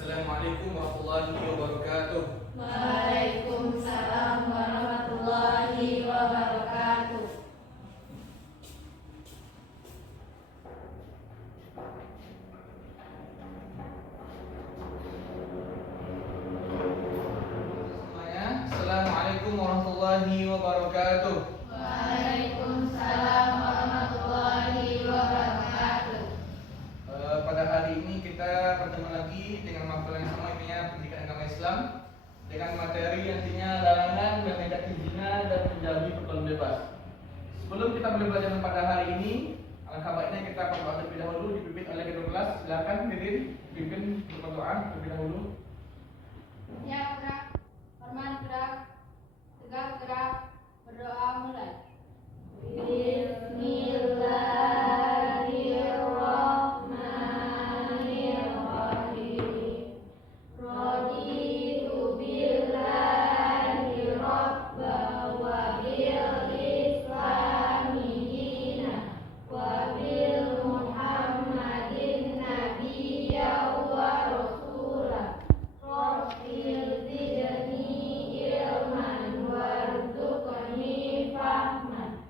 Assalamualaikum warahmatullahi wabarakatuh. Waalaikumsalam warahmatullahi wabarakatuh. Semuanya, Assalamualaikum warahmatullahi wabarakatuh. Waalaikumsalam warahmatullahi wabarakatuh. Pada hari ini kita bertemu lagi dengan materi yang sama, intinya pendidikan agama Islam, dengan materi intinya larangan mendekati zina dan menjauhi pergaulan bebas. Sebelum kita mulai belajar pada hari ini, alangkah baiknya kita berdoa terlebih dahulu, dipimpin oleh kedua kelas. Silakan Mirin, pimpin berdoa terlebih dahulu. Ya, gerak, hormat gerak, tegak gerak, berdoa mulai. Bismillahirrahmanirrahim. Raditu billahi rabba wa bil islami dina wa bil muhammadin nabiyya wa rasulah. Rabbil zidni ilman warzuqni fahman.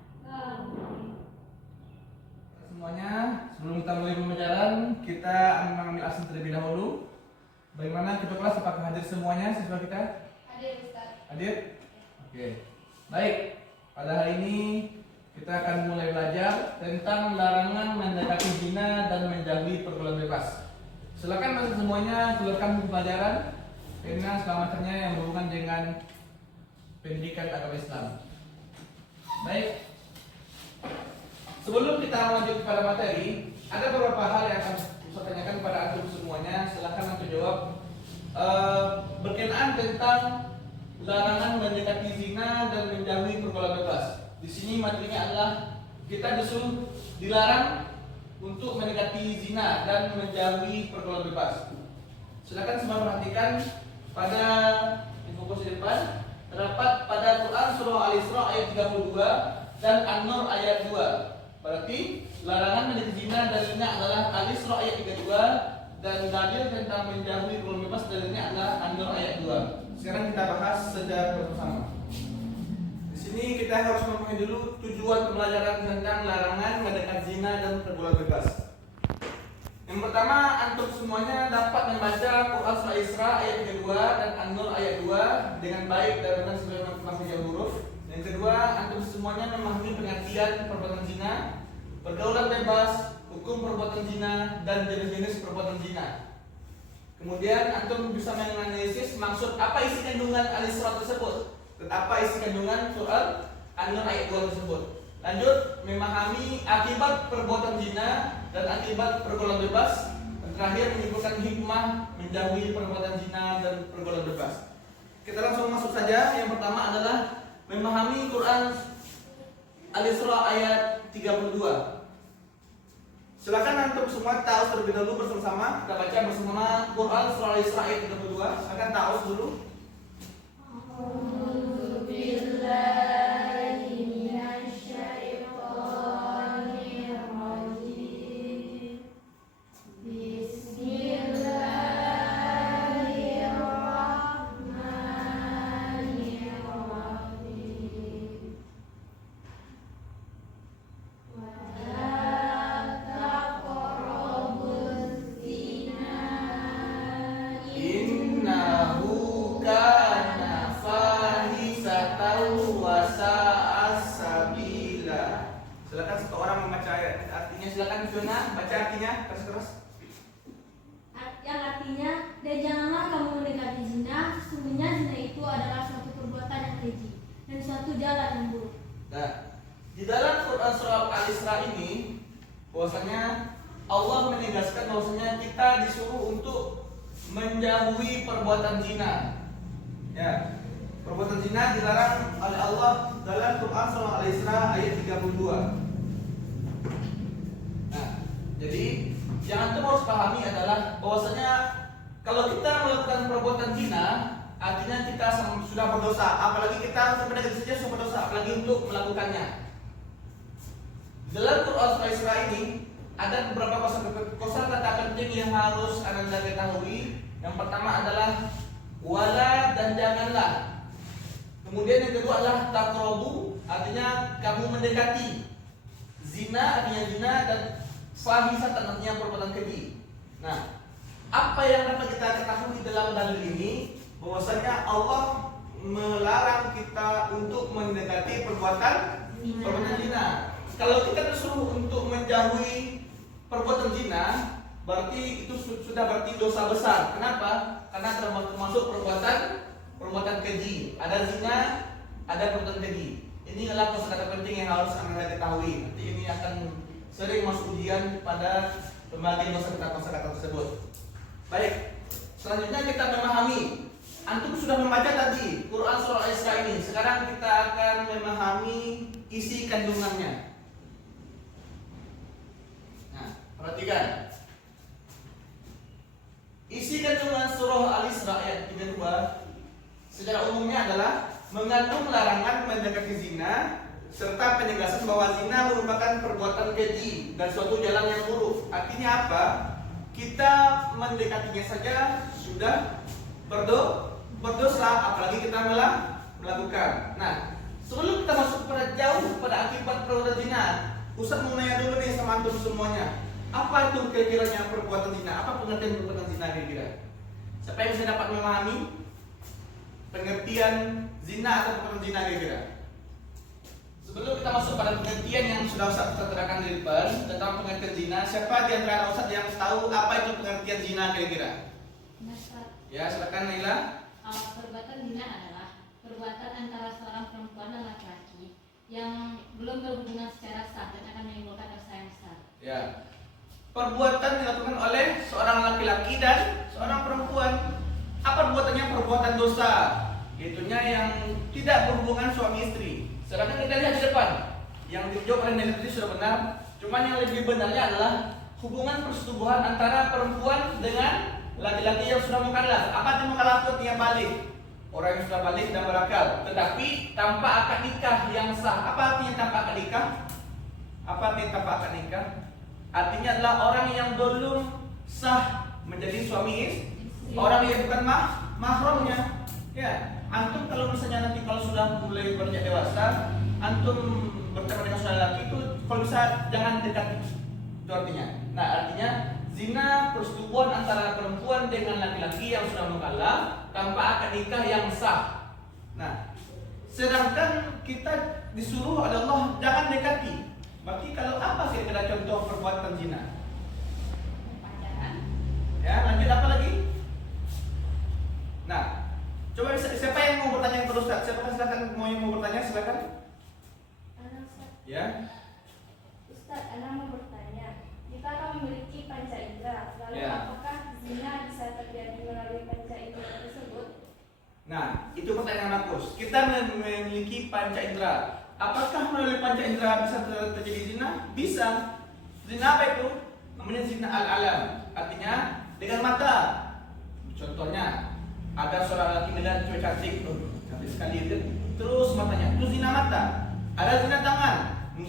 Semuanya, sebelum kita mulai pembelajaran, kita mengambil absen terlebih dahulu. Bagaimana kedua kelas, apakah hadir semuanya siswa kita? Hadir Ustaz. Hadir? Oke. Baik, pada hari ini kita akan mulai belajar tentang larangan mendekati zina dan menjauhi pergaulan bebas. Silakan masuk semuanya keluarkan buku pelajaran dengan segala macamnya yang berhubungan dengan pendidikan agama Islam. Baik. Sebelum kita lanjut kepada materi, ada beberapa hal yang akan saya tanyakan kepada antum semuanya. Silakan antum jawab. Berkenaan tentang larangan mendekati zina dan menjauhi pergaulan bebas. Di sini materinya adalah kita disuruh dilarang untuk mendekati zina dan menjauhi pergaulan bebas. Silakan semua perhatikan pada info di depan. Terdapat pada Quran surah Al-Isra ayat 32 dan An-Nur ayat 2. Berarti larangan mendekati zina dalilnya adalah Al-Isra ayat 32 dan dalil tentang menjauhi pergaulan bebas dalilnya adalah An-Nur ayat 2. Sekarang kita bahas secara bersama. Di sini kita harus memahami dulu tujuan pembelajaran tentang larangan mendekati zina dan pergaulan bebas. Yang pertama, antum semuanya dapat membaca Quran surah Isra ayat 32 dan An-Nur ayat 2 dengan baik dan benar sesuai dengan huruf. Yang kedua, antum semuanya memahami pengertian perbuatan zina, pergaulan bebas, hukum perbuatan zina, dan jenis-jenis perbuatan zina. Kemudian antum bisa menganalisis maksud apa isi kandungan Al-Isra tersebut dan apa isi kandungan surah An-Nur ayat 2 tersebut. Lanjut, memahami akibat perbuatan zina dan akibat pergaulan bebas. Dan terakhir, menyimpulkan hikmah menjauhi perbuatan zina dan pergaulan bebas. Kita langsung masuk saja. Yang pertama adalah memahami Quran Al-Isra ayat 32. Silakan antum semua tahu terlebih dahulu bersama-sama. Kita baca bersama Quran surah Al-Isra ayat 32. Silakan tahu dulu. A'udzu billahi minasyaitonir rajim. Bismillahirrahmanirrahim. Wala taqrabuz zina Innahu kana fahisatan wa sa'a sabila. Silakan satu orang membaca ayat artinya. Silakan Fiona baca artinya keras-keras. yang artinya, dan janganlah kamu mendekati zina, sesungguhnya zina itu adalah suatu perbuatan yang keji dan suatu jalan yang buruk. Nah, di dalam Quran surah Al-Isra ini bahwasanya Allah menegaskan bahwasanya kita disuruh untuk menjauhi perbuatan zina. Ya. Perbuatan zina dilarang oleh Allah dalam Quran surah Al-Isra ayat 32. Nah, jadi yang antum harus pahami adalah bahwasanya kalau kita melakukan perbuatan zina, artinya kita sudah berdosa. Apalagi kita sebenarnya saja sudah berdosa, apalagi untuk melakukannya. Dalam Quran surah Isra ini ada beberapa kosakata penting yang harus Anda ketahui. Yang pertama adalah wala dan janganlah. Kemudian yang kedua adalah taqrabu, artinya kamu mendekati. Zina artinya zina, dan fahisatan artinya perbuatan keji. Nah, apa yang dapat kita ketahui dalam dalil ini, bahwasanya Allah melarang kita untuk mendekati perbuatan zina. Kalau kita disuruh untuk menjauhi perbuatan zina, berarti itu sudah berarti dosa besar. Kenapa? Karena termasuk perbuatan keji. Ada zina, ada perbuatan keji. Ini adalah kosakata penting yang harus Anda ketahui. Nanti ini akan sering masuk ujian pada pembagian kosakata tersebut. Baik, selanjutnya kita memahami. Antum sudah membaca tadi Quran surah Al-Isra ini. Sekarang kita akan memahami isi kandungannya. Nah, perhatikan. Isi kandungan surah Al-Isra ayat 32 secara umumnya adalah mengandung larangan mendekati zina serta penegasan bahwa zina merupakan perbuatan keji dan suatu jalan yang buruk. Artinya apa? Kita mendekatinya saja sudah berdosa, apalagi kita melakukan. Nah, sebelum kita masuk pada jauh pada akibat perbuatan zina, Ustaz mau nanya dulu nih sama antum semuanya. Apa itu kira-kiranya perbuatan zina? Apa pengertian perbuatan zina kira-kira? Siapa yang bisa dapat memahami pengertian zina atau perbuatan zina kira-kira? Sebelum kita masuk pada pengertian yang sudah Ustaz terangkan di depan tentang pengertian zina, siapa di antara Ustaz yang tahu apa itu pengertian zina kira-kira? Ya, silakan Naila. Perbuatan zina adalah perbuatan antara seorang perempuan dan laki-laki yang belum berhubungan secara sah dan akan menimbulkan dosa yang besar. Ya. Perbuatan dilakukan oleh seorang laki-laki dan seorang perempuan. Apa perbuatannya? Perbuatan dosa. Itunya yang tidak berhubungan suami istri. Sedangkan kita lihat di depan, yang dijawab oleh Naila tadi sudah benar. Cuman yang lebih benarnya adalah hubungan persetubuhan antara perempuan dengan laki-laki yang sudah mukallaf. Apa arti mukallaf? Artinya balik. Orang yang sudah balik dan berakal, tetapi tanpa akad nikah yang sah. Apa artinya tanpa akad nikah? Apa artinya tanpa akad nikah? Artinya adalah orang yang belum sah menjadi suami istri, orang yang bukan mahramnya. Ya, antum kalau misalnya nanti kalau sudah mulai beranjak dewasa, antum bertemu dengan saudara laki itu kalau bisa jangan dekati. Itu artinya. Nah, artinya zina persetubuhan antara perempuan dengan laki-laki yang sudah mukallaf tanpa akad nikah yang sah. Nah, sedangkan kita disuruh oleh Allah jangan dekati. Berarti kalau apa sih kira contoh perbuatan zina? Pacaran. Ya, lanjut apa lagi? Nah, coba siapa yang mau bertanya kepada Ustaz? Silakan mau bertanya silakan. Ya. Ustaz, Ana mau bertanya, jika kamu memiliki panca indera, lalu Ya. apakah zina bisa terjadi melalui panca indera tersebut? Nah, itu pertanyaan bagus. Kita memiliki panca indera. Apakah melalui panca indera bisa terjadi zina? Bisa. Zina apa itu? Namanya zina al-alam. Artinya dengan mata. Contohnya, ada seorang laki melihat cewek cantik, cantik sekali itu, terus matanya, itu zina mata. Ada zina tangan,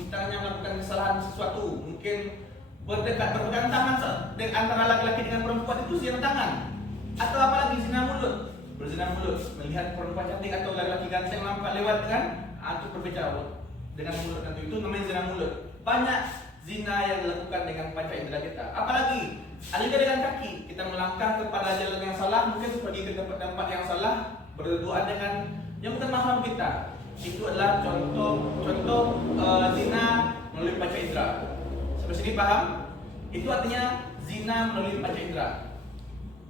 tangannya melakukan kesalahan sesuatu, mungkin berpegang tangan antara laki-laki dengan perempuan, itu zina tangan. Atau apalagi zina mulut, berzina mulut, melihat perempuan cantik atau laki-laki ganteng nampak lewat kan, atau berbicara dengan mulut, nanti itu namanya zina mulut. Banyak zina yang dilakukan dengan panca indera kita. Apalagi ada juga dengan kaki, kita melangkah kepada jalan yang salah, mungkin pergi ke tempat yang salah, berdoa dengan yang bukan mahram kita. Itu adalah contoh zina melalui panca indera. Sampai sini paham? Itu artinya zina melalui panca indera.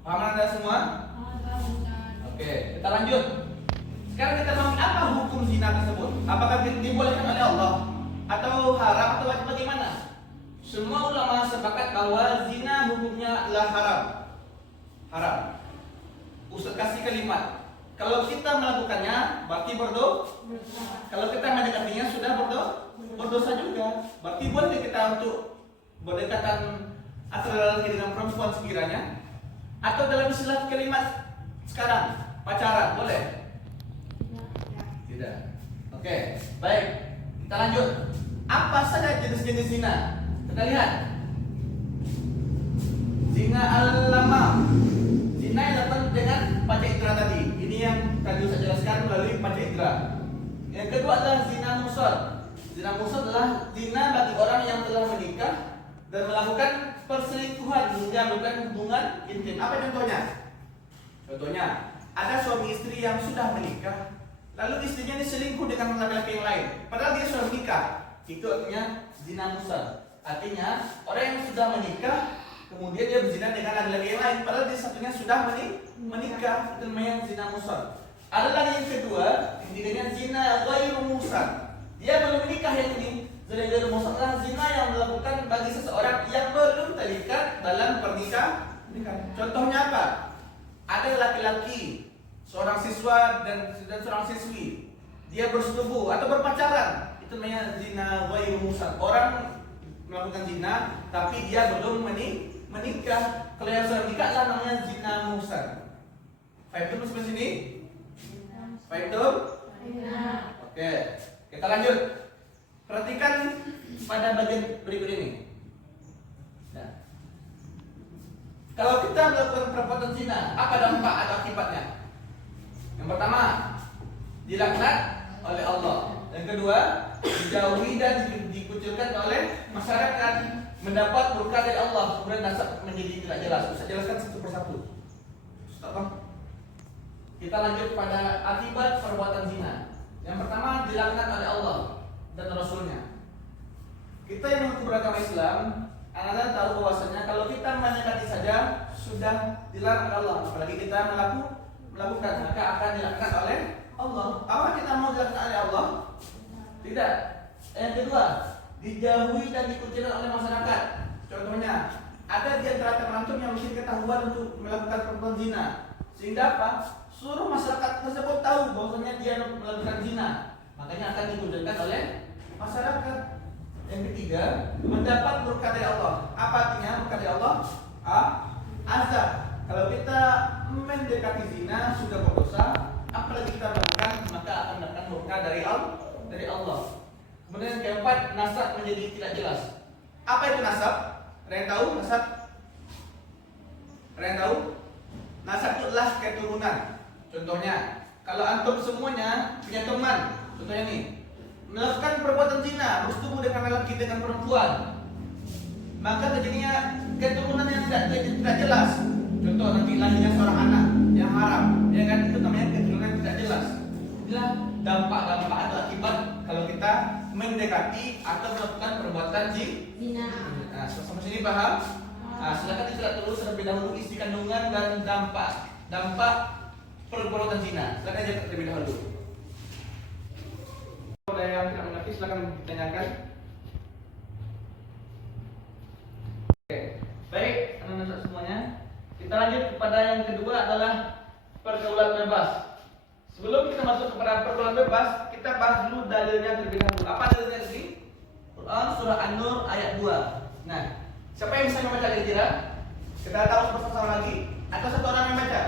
Paham Anda semua? Oke, kita lanjut. Sekarang kita mau apa hukum zina tersebut? Apakah dibolehkan oleh Allah atau haram atau wajib bagaimana? Semua ulama sepakat bahwa zina hukumnya adalah haram. Haram. Ustaz kasih kalimat. Kalau kita melakukannya berarti berdosa. Kalau kita mendekatinya sudah berdosa juga. Berarti boleh kita untuk berdekatan antara laki dengan perempuan sekiranya, atau dalam istilah kalimat sekarang pacaran boleh? Tidak. Oke, baik. Kita lanjut. Apa saja jenis-jenis zina? Kita lihat. Zina al-lamam. Zina yang dilakukan dengan panca indera tadi. Ini yang tadi saya jelaskan melalui panca indera. Yang kedua adalah zina musad. Zina musad adalah zina bagi orang yang telah menikah dan melakukan perselingkuhan hingga melakukan hubungan intim. Apa contohnya? Contohnya, ada suami istri yang sudah menikah, lalu istrinya ini selingkuh dengan laki-laki yang lain, padahal dia sudah menikah. Itu artinya zina musad. Artinya orang yang sudah menikah kemudian dia berzina dengan laki-laki yang lain, padahal dia satunya sudah menikah. Itu namanya zina musad. Ada lagi yang kedua, intinya zina ghairu musad. Dia belum menikah yang ini. Zina ghairu musad adalah zina yang dilakukan bagi seseorang yang belum terikat dalam pernikahan. Contohnya apa? Ada laki-laki, seorang siswa dan seorang siswi, dia bersetubuh atau berpacaran. Itu namanya zina ghairu musad. Orang melakukan zina tapi dia belum menikah. Kalau yang sudah menikah adalah namanya zina musad. Faham itu sampai sini? Faham itu? Oke, kita lanjut. Perhatikan pada bagian berikut ini. Nah, kalau kita melakukan perbuatan zina, apa dampak atau akibatnya? Yang pertama, dilaknat oleh Allah. Yang kedua, dijauhi dan dikucilkan oleh masyarakat, mendapat berkah dari Allah, kemudian nasab menjadi tidak jelas. Saya jelaskan satu persatu. Stop. Kita lanjut pada akibat perbuatan zina. Yang pertama, dilaknat oleh Allah dan Rasulnya. Kita yang mengaku beragama Islam, anda tahu bahwasanya kalau kita mendekati saja sudah dilarang oleh Allah, apalagi kita melakukan, maka akan dilaknat oleh Allah. Apa kita mau dilaknat oleh Allah? Tidak. Yang kedua, dijauhi dan dikucilkan oleh masyarakat. Contohnya, ada di antara teman antum yang mungkin ketahuan untuk melakukan perbuatan zina, sehingga apa? Suruh masyarakat tersebut tahu bahwasanya dia melakukan zina, makanya akan dikucilkan oleh masyarakat. Yang ketiga, mendapat berkah dari Allah. Apa artinya berkah dari Allah? Azab. Kalau kita mendekati zina sudah berdosa, apalagi kita melakukan, maka akan mendapatkan berkah dari Allah. Kemudian yang keempat, nasab menjadi tidak jelas. Apa itu nasab? Ada yang tahu nasab? Ada yang tahu? Nasab itu adalah keturunan. Contohnya, kalau antum semuanya punya teman, contohnya nih, melakukan perbuatan zina, bersetubuh dengan lelaki dengan perempuan, maka terjadinya keturunan yang tidak jelas. Contoh nanti lahirnya seorang anak yang haram, ya kan, itu namanya keturunan yang tidak jelas. Inilah dampak-dampak atau akibat kalau kita mendekati atau melakukan perbuatan zina. Nah, sampai sini paham? Nah, silakan dilihat dulu terlebih dahulu isi kandungan dan dampak perbuatan zina. Silakan aja terlebih dahulu. Ada yang tidak mengerti silakan ditanyakan. Oke, baik anak-anak semuanya. Kita lanjut kepada yang kedua adalah pergaulan bebas. Sebelum kita masuk kepada pergaulan bebas, kita bahas dulu dalilnya terlebih dahulu. Apa dalilnya sih? Quran surah An-Nur ayat 2. Nah, siapa yang bisa membaca kira-kira? Kita tahu bersama-sama lagi atau satu orang yang baca?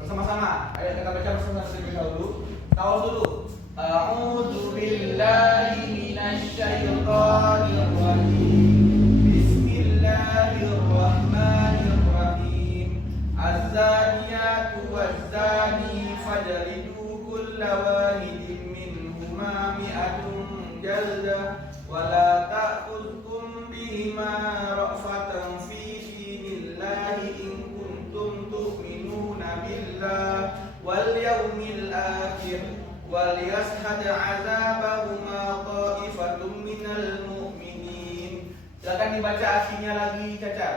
Bersama-sama. Ayo kita baca bersama-sama terlebih dahulu. Tahu dulu. A'udzu billahi minasy syaithanir rajim. Bismillahirrahmanirrahim. Az-zaniyatu waz-zani fajlidu kulla wahidin minhuma mi'atun jaldah wa la ta'khudhukum bihima ra'fatan fi dinillahi in kuntum tu'minuna billahi wal yawmil akhir wal yashhad 'adzabahuma ta'ifatun minal mu'minin. Silakan dibaca artinya lagi, Caca.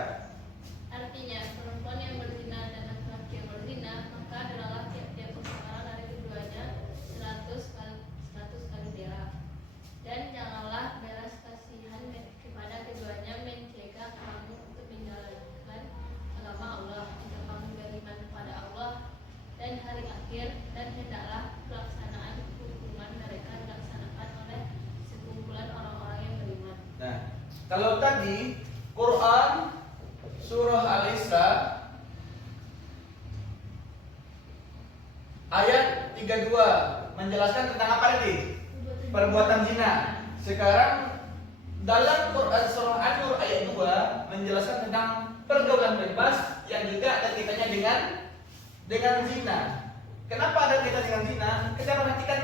Artinya, perempuan yang berzina dan laki-laki yang berzina, maka adalah tiap-tiap perkara dari keduanya 100 kali dirah. Dan janganlah belas kasihan kepada keduanya, mencegah kamu untuk menjalankan agama Allah, jika kamu beriman kepada Allah dan hari akhir, dan hendaklah pelaksanaan hukuman mereka dilaksanakan oleh sekumpulan orang-orang yang beriman. Nah, kalau tadi Quran surah Al-Isra ayat 32 menjelaskan tentang apa tadi? Perbuatan zina. Sekarang dalam Quran surah An-Nur ayat 2 menjelaskan tentang pergaulan bebas yang juga ada kaitannya dengan zina. Kenapa ada kaitan dengan zina? Kita perhatikan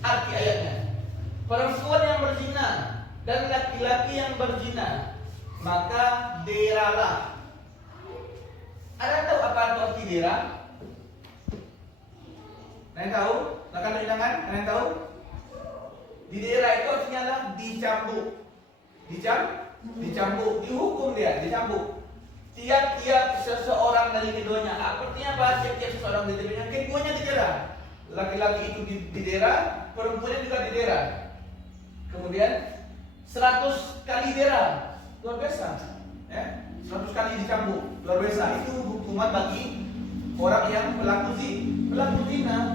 arti ayatnya. Perempuan yang berzina dan laki-laki yang berzina, maka deralah. Ada tahu apa arti dera? Ada yang tahu? Silakan tunjuk tangan. Ada yang tahu? Di dera itu artinya adalah dicambuk. Dicambuk, dihukum dia, dicambuk. Tiap-tiap seseorang dari keduanya. Artinya apa? Tiap-tiap seseorang dari keduanya didera. Laki-laki itu didera, perempuannya juga didera. Kemudian 100 kali dera, luar biasa. Ya, 100 kali dicambuk, luar biasa. Itu hukuman bagi orang yang pelaku zina.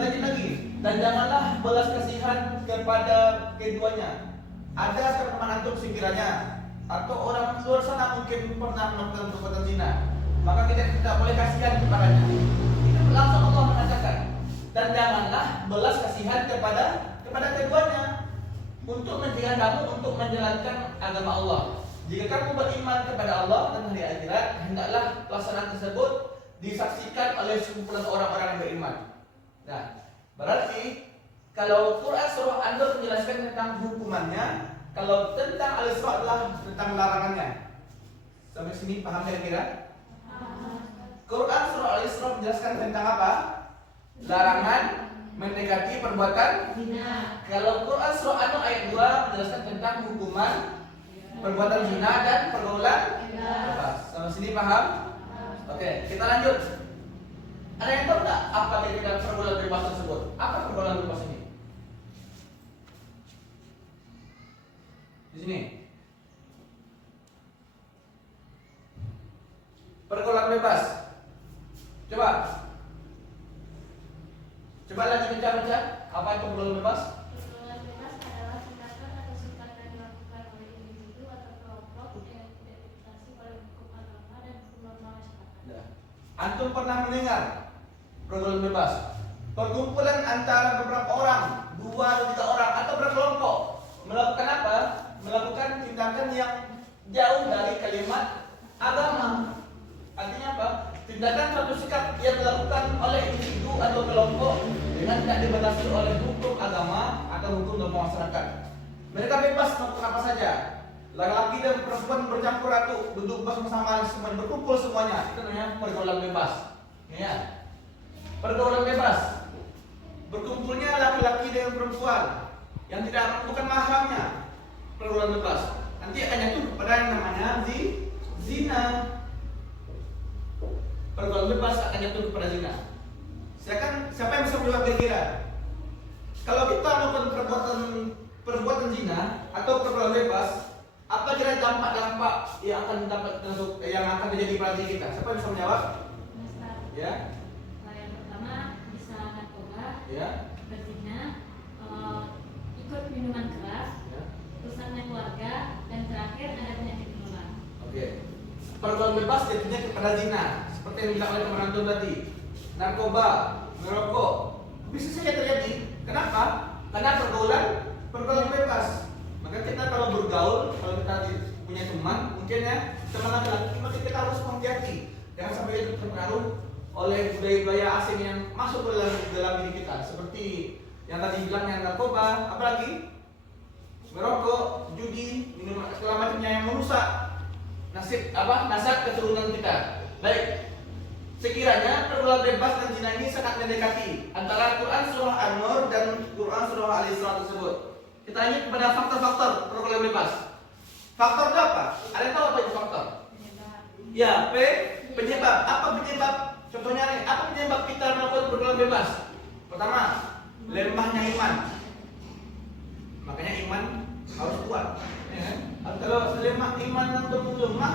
Lagi, dan janganlah belas kasihan kepada keduanya. Ada teman antum sekiranya atau orang luar sana mungkin pernah melakukan perbuatan zina, maka kita tidak boleh kasihan kepadanya. Itu langsung Allah mengatakan, dan janganlah belas kasihan kepada keduanya untuk mencegah kamu untuk menjalankan agama Allah. Jika kamu beriman kepada Allah dan hari akhirat, hendaklah pelaksanaan tersebut disaksikan oleh sekumpulan orang-orang yang beriman. Nah, berarti kalau Quran surah An-Nur menjelaskan tentang hukumannya, kalau tentang Al-Isra adalah tentang larangannya. Sampai sini paham kira-kira? Quran surah Al-Isra menjelaskan tentang apa? Larangan mendekati perbuatan zina. Kalau Quran surah An-Nur ayat 2 menjelaskan tentang hukuman perbuatan zina dan pergaulan bebas. Sampai sini paham? Oke, kita lanjut. Ada yang tahu nggak apa kira-kira pergaulan bebas tersebut? Apa pergaulan bebas ini? Di sini. Pergaulan bebas. Coba lagi baca. Apa itu pergaulan bebas? Pergaulan bebas adalah tindakan atau sifat yang dilakukan oleh individu atau kelompok yang tidak dibatasi oleh hukum agama dan hukum norma masyarakat. Antum pernah mendengar pergaulan bebas? Perkumpulan antara beberapa orang, 2 atau 3 orang atau berkelompok melakukan apa? Melakukan tindakan yang jauh dari kalimat agama. Artinya apa? Tindakan suatu sikap yang dilakukan oleh individu atau kelompok dengan tidak dibatasi oleh hukum agama atau hukum norma masyarakat. Mereka bebas melakukan apa saja. Laki-laki dan perempuan bercampur aduk, duduk bersama-sama, semuanya berkumpul semuanya. Itu namanya pergaulan bebas. Ya. Pergaulan bebas. Berkumpulnya laki-laki dengan perempuan yang tidak bukan mahramnya. Pergaulan bebas. Nanti akan jatuh kepada yang namanya zina. Pergaulan bebas akan jatuh kepada zina. Siapa yang bisa menjawab kira-kira? Kalau kita melakukan perbuatan zina atau pergaulan bebas, apa kira dampak-dampak yang akan terjadi pada diri kita? Siapa yang bisa menjawab? Ya. Yang pertama bisa narkoba, Ya. berzina, ikut minuman keras, Ya. rusak keluarga, dan terakhir ada penyakit menular. Oke. Pergaulan bebas jatuhnya kepada zina, seperti yang dibilang oleh teman antum tadi. Narkoba, merokok, bisa saja terjadi. Kenapa? Karena pergaulan bebas. Maka kita kalau bergaul, kalau kita punya teman, mungkin ya teman laki-laki, maka kita harus hati-hati. Jangan sampai itu terpengaruh oleh budaya-budaya asing yang masuk ke dalam diri kita. Seperti yang tadi bilang yang narkoba, apalagi merokok, judi, minum segala macamnya yang merusak nasab keturunan kita. Baik. Sekiranya pergaulan bebas dan zina ini sangat mendekati antara Quran surah An-Nur dan Quran surah Al-Isra tersebut. Kita lanjut kepada faktor-faktor pergaulan bebas. Faktor itu apa? Ada yang tahu apa itu faktor? Ya, penyebab. Apa penyebab? Contohnya nih, apa penyebab kita melakukan pergaulan bebas? Pertama, lemahnya iman. Makanya iman harus kuat. Ya kan? Kalau lemah iman atau lemah,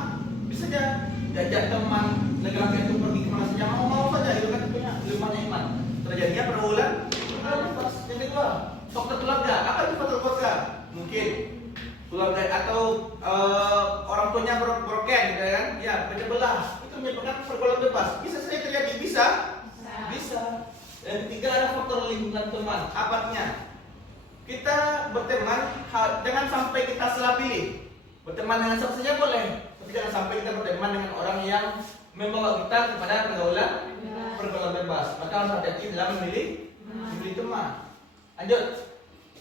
bisa aja jajak teman laki-laki itu pergi kemana saja mau saja, itu kan punya lemahnya iman. Terjadinya pergaulan bebas. Yang kedua, faktor keluarga. Apa itu faktor keluarga? Mungkin keluarga atau orang tuanya beroken, gitu kan? Ya, pecah belah. Itu menyebabkan pergaulan bebas. Bisa saja terjadi, bisa. Yang ketiga ada faktor lingkungan teman. Apanya? kita berteman, jangan sampai kita salah pilih. Berteman dengan siapa saja boleh, tapi jangan sampai kita berteman dengan orang yang membawa kita kepada pergaulan bebas. Maka harus hati-hati dalam memilih teman. Lanjut.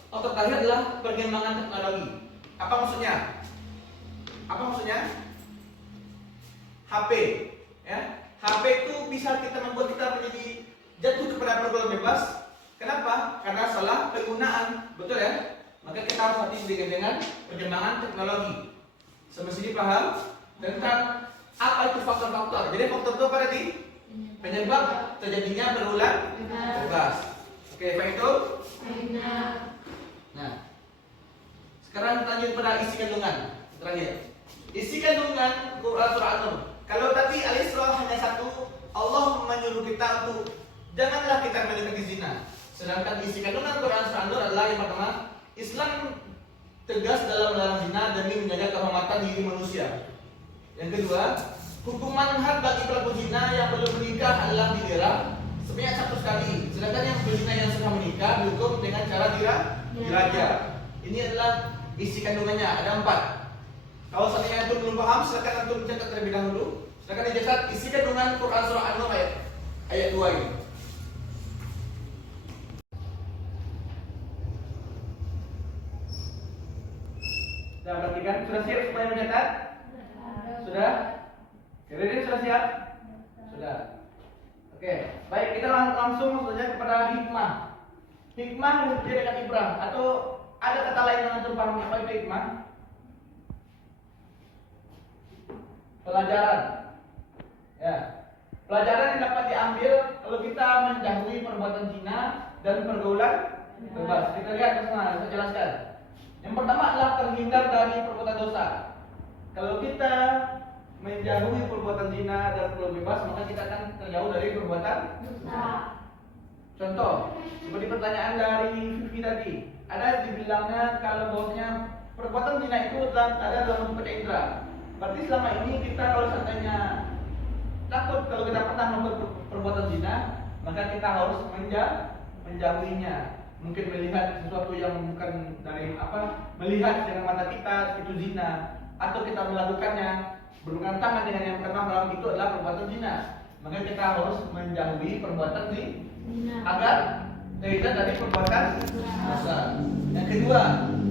Faktor terakhir adalah perkembangan teknologi. Apa maksudnya? HP, ya. HP itu bisa kita membuat kita menjadi jatuh kepada pergaulan bebas. Kenapa? Karena salah penggunaan, betul ya? Maka kita harus hati-hati dengan perkembangan teknologi. Semestinya paham tentang apa itu faktor-faktor. Jadi faktor itu apa tadi? Penyebab terjadinya pergaulan bebas. Oke, baik itu. Nah, sekarang kita lanjut pada isi kandungan. Terakhir, isi kandungan Quran surah An-Nur. Kalau tadi Al-Isra hanya satu, Allah menyuruh kita untuk janganlah kita mendekati zina. Sedangkan isi kandungan Quran surah An-Nur adalah yang pertama, Islam tegas dalam melarang zina demi menjaga kehormatan diri manusia. Yang kedua, hukuman had bagi pelaku zina yang belum menikah adalah didera sebanyak 1 kali. Sedangkan yang berzina yang sudah menikah dihukum dengan cara diraja. Ini adalah isi kandungannya, ada 4. Kalau seandainya antum belum paham, silakan antum catat terlebih dahulu. Silakan dicatat isi kandungan Quran surah An-Nur ayat 2 ini. Sudah perhatikan? Sudah siap semuanya mencatat? Sudah? Kira-kira sudah siap? Sudah. Oke, baik, kita langsung saja kepada hikmah. Hikmah berbeda dengan ibrah, atau ada kata lain yang antum pahami apa itu hikmah? Pelajaran. Ya. Pelajaran yang dapat diambil kalau kita menjauhi perbuatan zina dan pergaulan bebas. Kita lihat bersama, saya jelaskan. Yang pertama adalah terhindar dari perbuatan dosa. Kalau kita menjauhi perbuatan zina dan pergaulan bebas, maka kita akan terjauh dari perbuatan dosa. Contoh, seperti pertanyaan dari Vivi tadi, ada dibilangnya kalau bahwasanya perbuatan zina itu ada dalam bentuk indera. Berarti selama ini kita kalau seandainya takut kalau kita pernah melakukan perbuatan zina, maka kita harus menjauhinya. Mungkin melihat sesuatu yang bukan dari melihat dengan mata kita itu zina, atau kita melakukannya berpegangan tangan dengan yang bukan mahram, itu adalah perbuatan zina. Maka kita harus menjauhi perbuatan zina agar terhindar dari perbuatan dosa. Yang kedua,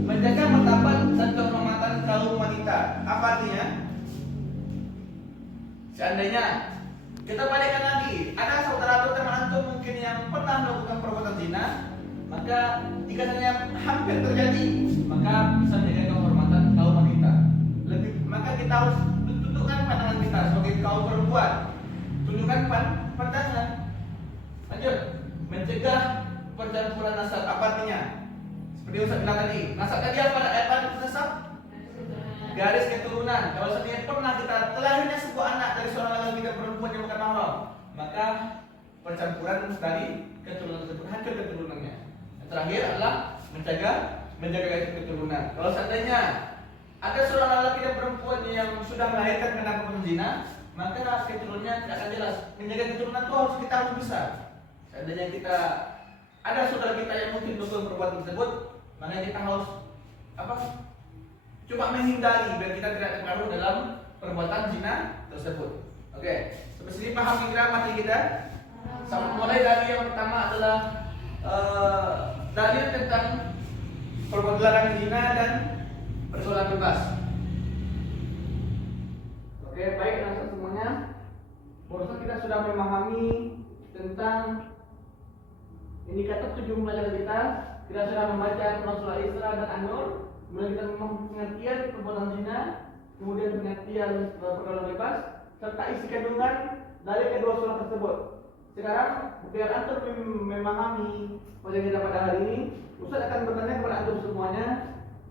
menjaga martabat dan kehormatan kaum wanita. Apa artinya? Seandainya kita balikkan lagi, ada saudara atau teman antum mungkin yang pernah melakukan perbuatan zina, maka jika seandainya hampir terjadi, maka bisa menjaga kehormatan kaum wanita. Maka kita harus tunjukkan pandangan kita sebagai kaum perempuan. Tunjukkan pandangan. Lanjut, mencegah pencampuran nasab. Apa artinya? Seperti Ustaz bilang tadi, nasab tadi apa nasab? Garis keturunan. Kalau seandainya pernah kita terlahirnya sebuah anak dari seorang laki-laki dan perempuan yang bukan mahram, maka pencampuran dari keturunan tersebut hancur keturunannya. Yang terakhir adalah menjaga garis keturunan. Kalau seandainya ada seorang laki-laki dan perempuan yang sudah melahirkan karena perbuatan zina, maka keturunannya tidak akan jelas. Menjaga keturunan itu kita harus bisa. Seandainya kita ada saudara kita yang mungkin melakukan perbuatan tersebut, maka kita harus cuma menghindari biar kita tidak terpengaruh dalam perbuatan zina tersebut. Oke, sampai sini paham kira mati kita? Sama mulai dari yang pertama adalah dalil tentang perbuatan larangan zina dan pergaulan bebas. Oke, baik teman-teman semuanya. Barusan kita sudah memahami tentang indikator 7 pelajaran kita. Kita sudah membaca surah Isra dan An-Nur. Kemudian kita pengertian perbuatan zina, kemudian pengertian pergaulan bebas, serta isi kandungan dari kedua surah tersebut. Sekarang biar antum memahami pelajaran kita pada hari ini, Ustaz akan bertanya kepada antum semuanya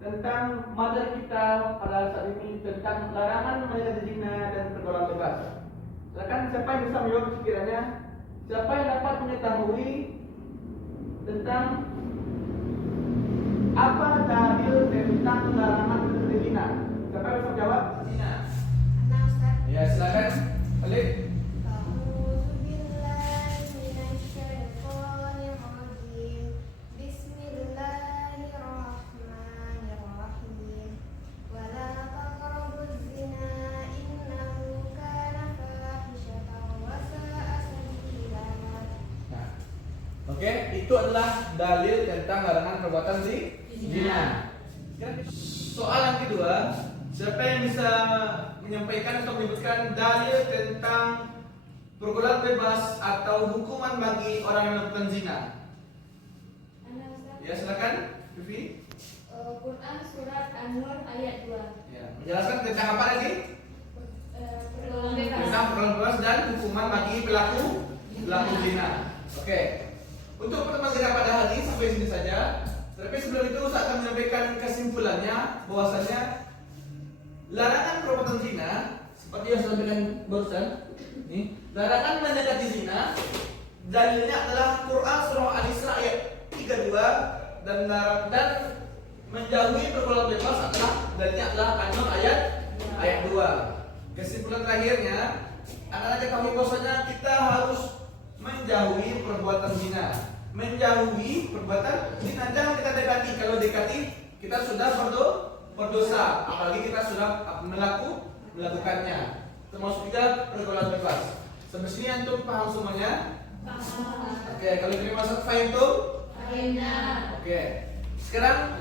tentang materi kita pada saat ini tentang larangan mendekati zina dan pergaulan bebas. Silakan siapa yang bisa menjawab sekiranya, siapa yang dapat mengetahui tentang apa dalil tentang larangan mendekati zina? Siapa yang bisa menjawab? Zina. Ya, silakan. Balik. Bismillahirrahmanirrahim. Oke, itu adalah dalil tentang larangan perbuatan zina. Soal yang kedua, siapa yang bisa menyampaikan atau menyebutkan dalil tentang pergaulan bebas atau hukuman bagi orang yang melakukan zina? Ana Ustaz. Ya, silakan, Vivi. Quran surat An-Nur ayat 2. Ya, menjelaskan tentang apa lagi? Pergaulan bebas. Tentang pergaulan bebas dan hukuman bagi pelaku zina. Oke. Untuk pertemuan kita pada hari ini sampai sini saja. Tapi sebelum itu saya akan menyampaikan kesimpulannya bahwasanya larangan perbuatan zina seperti yang saya sampaikan barusan, nih, larangan mendekati zina dalilnya adalah Quran surah Al-Isra ayat 32 dan menjauhi pergaulan bebas adalah dalilnya adalah An-Nur ayat 2. Kesimpulan terakhirnya adalah ketahui bahwasanya kita harus menjauhi perbuatan zina. Menjauhi perbuatan zina, jangan kita dekati. Kalau dekati kita sudah berdosa, apalagi kita sudah melakukannya. Termasuk juga pergaulan bebas. Sampai sini antum paham semuanya? Oke, kalau terima kasih faham tuh? Oke. Sekarang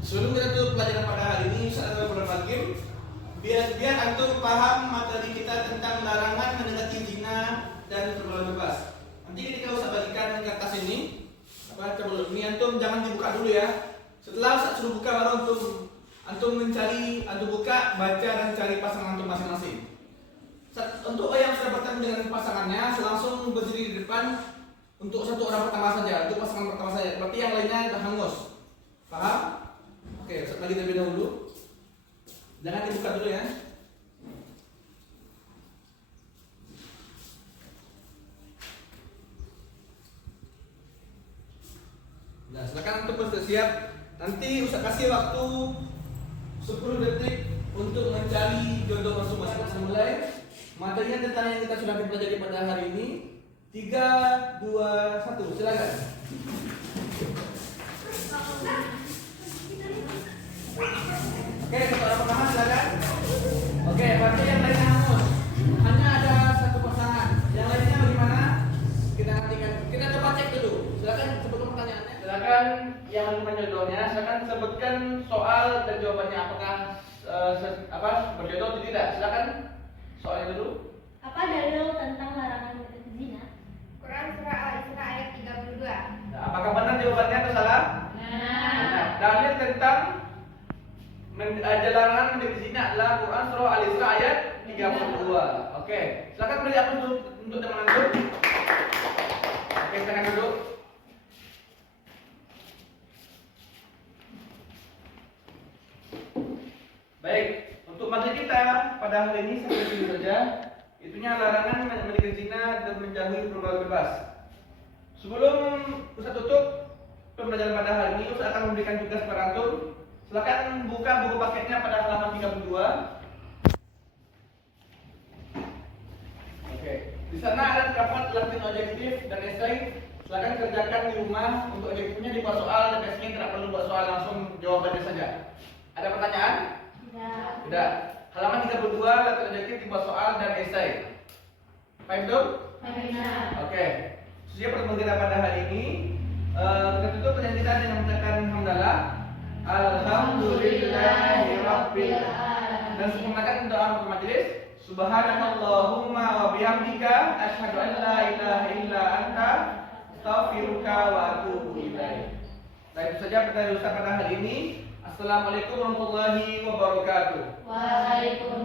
sebelum kita tutup pelajaran pada hari ini, saya ada beberapa game biar antum paham materi kita tentang larangan mendekati zina dan pergaulan bebas. Nanti kita usah bagikan kertas ini. Ini antum jangan dibuka dulu ya. Setelah saya suruh buka baru antum buka, baca dan cari pasangan antum masing-masing. Untuk yang sudah bertemu dengan pasangannya, langsung berdiri di depan untuk satu orang pertama saja, untuk pasangan pertama saja. Berarti yang lainnya dah hangus. Paham? Oke, lagi terlebih dahulu. Jangan dibuka dulu ya. Nah, silakan untuk bersiap. Nanti Ustaz kasih waktu 10 detik untuk mencari jodoh masing-masing. Mulai materinya tentang yang kita sudah pelajari pada hari ini. 3, 2, 1, silakan. Oke, orang pertama silakan. Oke, berarti yang lainnya hangus. Hanya ada satu pasangan. Yang lainnya bagaimana? Kita nantikan. Kita coba cek dulu. Silakan sebelum pertanyaannya. Silakan yang menemukan jodohnya. Silakan sebutkan soal dan jawabannya. Apakah berjodoh atau tidak? Silakan soalnya dulu. Apa dalil tentang larangan mendekati zina? Quran surah Al-Isra ayat 32. Nah, apakah benar jawabannya atau salah? Nah, dalil tentang larangan mendekati zina adalah Quran surah Al-Isra ayat 32. Oke, silakan beri aku untuk teman antum. Oke, silakan duduk. Baik, untuk materi kita pada hari ini sampai sini saja. Itunya larangan mendekati zina dan menjauhi pergaulan bebas. Sebelum Ustaz tutup pembelajaran pada hari ini, Ustaz akan memberikan tugas kepada antum. Silakan buka buku paketnya pada halaman 32. Oke, di sana ada terdapat latihan objektif dan esai. Silakan kerjakan di rumah. Untuk objektifnya dibuat soal dan esainya tidak perlu buat soal, langsung jawabannya saja. Ada pertanyaan? Tidak. Halaman 32 latihan objektif dibuat soal dan esai. Paham tuh? Oke. Sejak pertemuan kita pada hari ini, kita tutup dengan kita dengan mengucapkan hamdalah. Alhamdulillahirabbil alamin. Dan sempurnakan doa untuk majelis. Subhanakallahumma wa bihamdika asyhadu an la ilaha illa anta astaghfiruka wa atubu ilaik. Baik, itu saja pertanyaan Ustaz pada hari ini. Assalamualaikum warahmatullahi wabarakatuh. Waalaikumsalam.